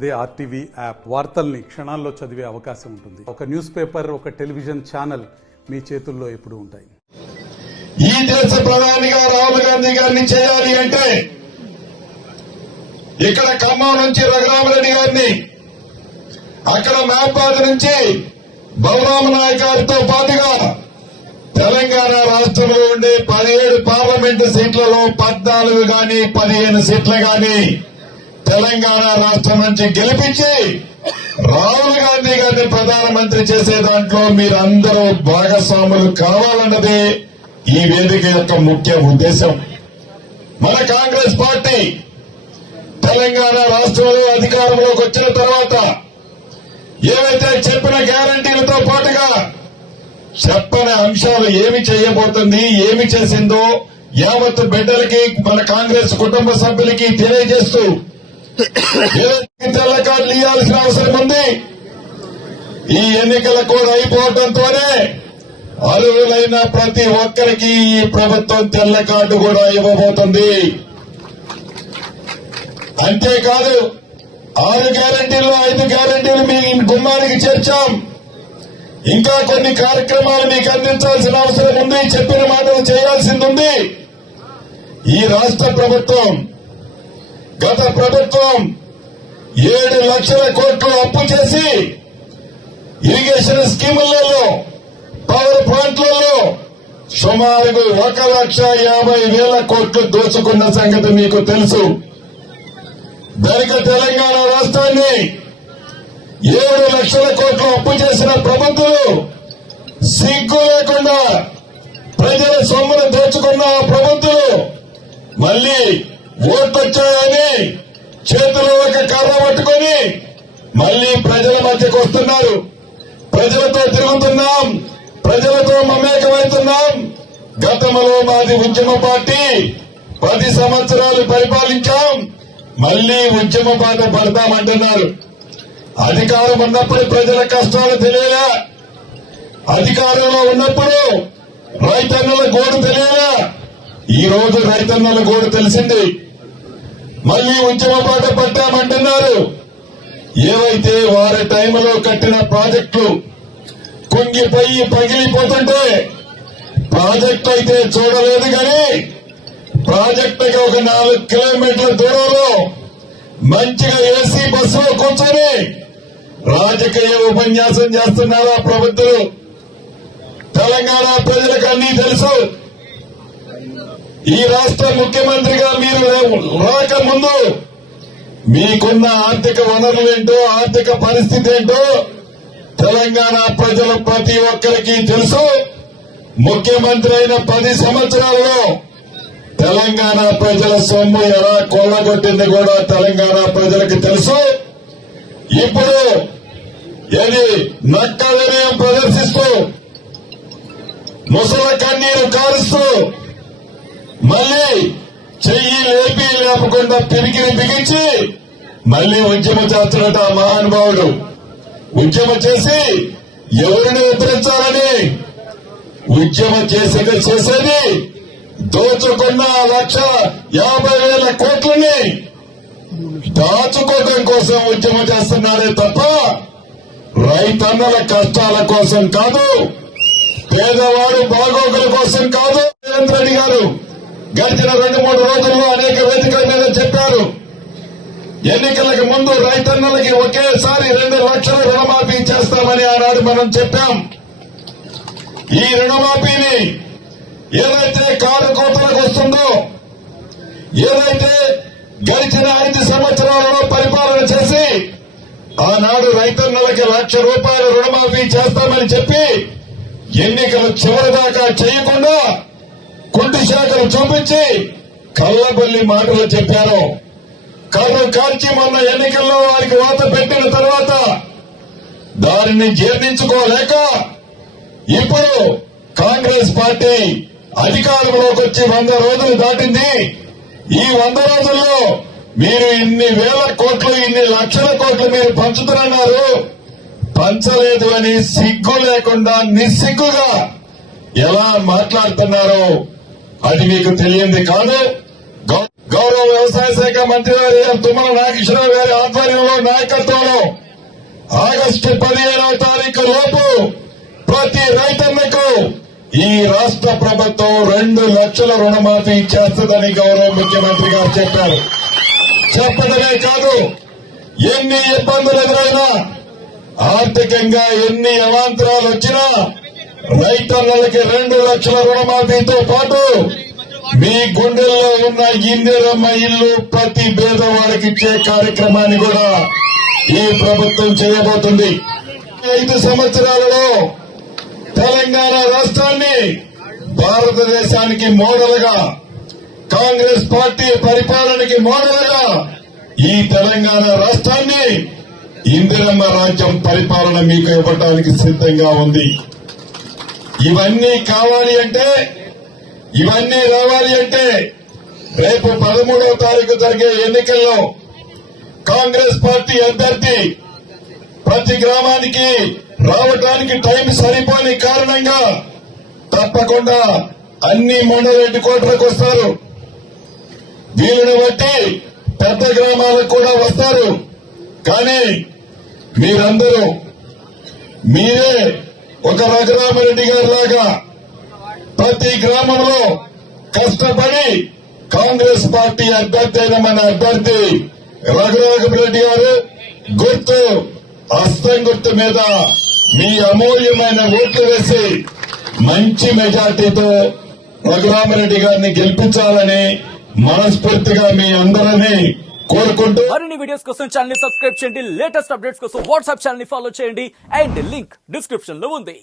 అదే RTV app వార్తల్ని క్షణాల్లో చదివే అవకాశం ఉంటుంది. ఒక న్యూస్ పేపర్, ఒక టెలివిజన్ ఛానల్ మీ చేతుల్లో ఎప్పుడూ ఉంటాయి. ఈ దేశ ప్రధానిగా రాహుల్ గాంధీ గారిని చేయాలి అంటే ఇక్కడ ఖమ్మం నుంచి రఘురామరెడ్డి గారిని, అక్కడ మహబాద్ నుంచి బలరామ నాయక్ గారితో పాటుగా తెలంగాణ రాష్ట్రంలో ఉండే 17 పార్లమెంటు సీట్లలో 14 గాని 15 సీట్లు గాని తెలంగాణ రాష్ట్రం నుంచి గెలిపించి రాహుల్ గాంధీ గారిని ప్రధానమంత్రి చేసే దాంట్లో మీరందరూ భాగస్వాములు కావాలన్నదే ఈ వేదిక యొక్క ముఖ్య ఉద్దేశం. మన కాంగ్రెస్ పార్టీ తెలంగాణ రాష్ట్రంలో అధికారంలోకి వచ్చిన తర్వాత ఏవైతే చెప్పిన గ్యారంటీలతో పాటుగా చెప్పని అంశాలు ఏమి చేయబోతుంది, ఏమి చేసిందో యావత్ బిడ్డలకి, మన కాంగ్రెస్ కుటుంబ సభ్యులకి తెలియజేస్తూ తెల్ల కార్డులు ఇవ్వాల్సిన అవసరం ఉంది. ఈ ఎన్నికల కోడ్ అయిపోవడంతోనే అర్హులైన ప్రతి ఒక్కరికి ఈ ప్రభుత్వం తెల్ల కార్డు కూడా ఇవ్వబోతుంది. అంతేకాదు 6 గ్యారంటీల్లో 5 గ్యారంటీలు మీ గుమ్మానికి చేర్చాం. ఇంకా కొన్ని కార్యక్రమాలు మీకు అందించాల్సిన అవసరం ఉంది. చెప్పిన మాటలు చేయాల్సింది ఉంది. ఈ రాష్ట్ర ప్రభుత్వం, గత ప్రభుత్వం 7 లక్షల కోట్లు అప్పు చేసి ఇరిగేషన్ స్కీములలో, పవర్ ప్లాంట్లలో సుమారు 1,50,000 కోట్లు దోచుకున్న సంగతి మీకు తెలుసు. దానికి తెలంగాణ రాష్ట్రాన్ని 7 లక్షల కోట్లు అప్పు చేసిన ప్రభుత్వాలు సిగ్గు లేకుండా ప్రజల సొమ్మును దోచుకున్న ప్రభుత్వాలు మళ్లీ ఓట్లొచ్చాయని చేతిలో ఒక కర్ర పట్టుకొని మళ్లీ ప్రజల మధ్యకు వస్తున్నారు. ప్రజలతో తిరుగుతున్నాం, ప్రజలతో మమేకమవుతున్నాం. గతంలో మాది ఉద్యమ పార్టీ, 10 సంవత్సరాలు పరిపాలించాం, మళ్లీ ఉద్యమ బాట పడతామంటున్నారు. అధికారం ఉన్నప్పుడు ప్రజల కష్టాలు తెలియలా, అధికారంలో ఉన్నప్పుడు రైతన్నుల గోడు తెలియలా. ఈ రోజు రైతన్నుల గోడు తెలిసింది. మళ్లీ ఉద్యమ బాట పట్టామంటున్నారు. ఏవైతే వారి టైంలో కట్టిన ప్రాజెక్టులు కుంగిపోయి పగిలిపోతుంటే ప్రాజెక్టు అయితే చూడలేదు కానీ ప్రాజెక్టుకి ఒక 4 కిలోమీటర్ల దూరంలో మంచిగా ఏసీ బస్సులో కూర్చొని రాజకీయ ఉపన్యాసం చేస్తున్నారు ఆ ప్రభుత్వం. తెలంగాణ ప్రజలకు అన్నీ తెలుసు. ఈ రాష్ట్ర ముఖ్యమంత్రిగా మీరు రాకముందు మీకున్న ఆర్థిక వనరులేంటో, ఆర్థిక పరిస్థితి ఏంటో తెలంగాణ ప్రజల ప్రతి ఒక్కరికి తెలుసు. ముఖ్యమంత్రి అయిన 10 సంవత్సరాల్లో తెలంగాణ ప్రజల సొమ్ము ఎలా కొల్లగొట్టింది కూడా తెలంగాణ ప్రజలకు తెలుసు. ఇప్పుడు ఇది నక్క వినయం ప్రదర్శిస్తూ, ముసల కన్నీరు కారుస్తూ, మళ్లీ చెయ్యి లేపి లేపకుండా పిరికిని బిగించి మళ్లీ ఉద్యమం చేస్తున్నట్టు ఆ మహానుభావుడు. ఉద్యమం చేసి ఎవరిని ఎదిరించాలని ఉద్యమం చేసేది దోచుకున్న 1,50,000 కోట్లని దాచుకోవడం కోసం ఉద్యమం చేస్తున్నారే తప్ప రైతన్నల కష్టాల కోసం కాదు, పేదవాడు బాగోగుల కోసం కాదు. రేవంత్ రెడ్డి గారు గడిచిన 2-3 రోజుల్లో అనేక వేదికల మీద చెప్పారు. ఎన్నికలకు ముందు రైతన్నలకి ఒకేసారి 2 లక్షల రుణమాఫీ చేస్తామని ఆనాడు మనం చెప్పాం. ఈ రుణమాఫీని ఏదైతే కారు కోతలకు వస్తుందో, ఏదైతే గడిచిన 5 సంవత్సరాలలో పరిపాలన చేసి ఆనాడు రైతన్నలకి 1,00,000 రూపాయల రుణమాఫీ చేస్తామని చెప్పి ఎన్నికలు చివరి దాకా చేయకుండా కుంటి శాఖలు చూపించి కల్లబల్లి మాటలు చెప్పారు. కర్రు కార్చి మొన్న ఎన్నికల్లో వారికి వాత పెట్టిన తర్వాత దానిని జీర్ణించుకోలేక ఇప్పుడు కాంగ్రెస్ పార్టీ అధికారంలోకి వచ్చి 100 రోజులు దాటింది. ఈ 100 రోజుల్లో మీరు ఇన్ని వేల కోట్లు, ఇన్ని లక్షల కోట్లు మీరు పంచుతున్నారు. పంచలేదు అని సిగ్గు లేకుండా నిస్సిగ్గుగా ఎలా మాట్లాడుతున్నారో అది మీకు తెలియంది కాదు. గౌరవ వ్యవసాయ శాఖ మంత్రి గారి తుమ్మల నాగేశ్వరరావు గారి ఆధ్వర్యంలో నాయకత్వంలో ఆగస్టు 15వ తారీఖు లోపు ప్రతి రైతన్నకు ఈ రాష్ట్ర ప్రభుత్వం 2 లక్షల రుణమాఫీ చేస్తుందని గౌరవ ముఖ్యమంత్రి గారు చెప్పారు. చెప్పడమే కాదు, ఎన్ని ఇబ్బందులు ఎదురైనా, ఆర్థికంగా ఎన్ని అవాంతరాలు వచ్చినా రైతన్నలకి 2 లక్షల రుణమాఫీతో పాటు మీ గుండెల్లో ఉన్న ఇందిరమ్మ ఇల్లు ప్రతి పేదవాడికి ఇచ్చే కార్యక్రమాన్ని కూడా ఈ ప్రభుత్వం చేయబోతుంది. 5 సంవత్సరాలలో తెలంగాణ రాష్ట్రాన్ని భారతదేశానికి మోడల్ గా, కాంగ్రెస్ పార్టీ పరిపాలనకి మోడల్ గా ఈ తెలంగాణ రాష్ట్రాన్ని ఇందిరమ్మ రాజ్యం పరిపాలన మీకు ఇవ్వడానికి సిద్ధంగా ఉంది. ఇవన్నీ కావాలి అంటే, ఇవన్నీ రావాలి అంటే రేపు 13వ తారీఖు జరిగే ఎన్నికల్లో కాంగ్రెస్ పార్టీ అభ్యర్థి ప్రతి గ్రామానికి రావడానికి టైం సరిపోని కారణంగా తప్పకుండా అన్ని మండల హెడ్ క్వార్టర్లకు వస్తారు. వీళ్ళని బట్టి పెద్ద గ్రామాలకు కూడా వస్తారు. కానీ మీరందరూ మీరే ఒక రఘురామరెడ్డి గారి లాగా ప్రతి గ్రామంలో కష్టపడి కాంగ్రెస్ పార్టీ అభ్యర్థి అయిన మన అభ్యర్థి రఘురామరెడ్డి గారు గుర్తు హస్తం గుర్తు మీద మీ అమూల్యమైన ఓట్లు వేసి మంచి మెజార్టీతో రఘురామరెడ్డి గారిని గెలిపించాలని మనస్ఫూర్తిగా మీ అందరినీ కోరుకుంటూ మరిన్ని వీడియోస్ కోసం ఛానల్ ని సబ్స్క్రైబ్ చేయండి. లేటెస్ట్ అప్డేట్స్ కోసం వాట్సాప్ ఛానల్ ని ఫాలో చేయండి. అండ్ లింక్ డిస్క్రిప్షన్ లో ఉంది.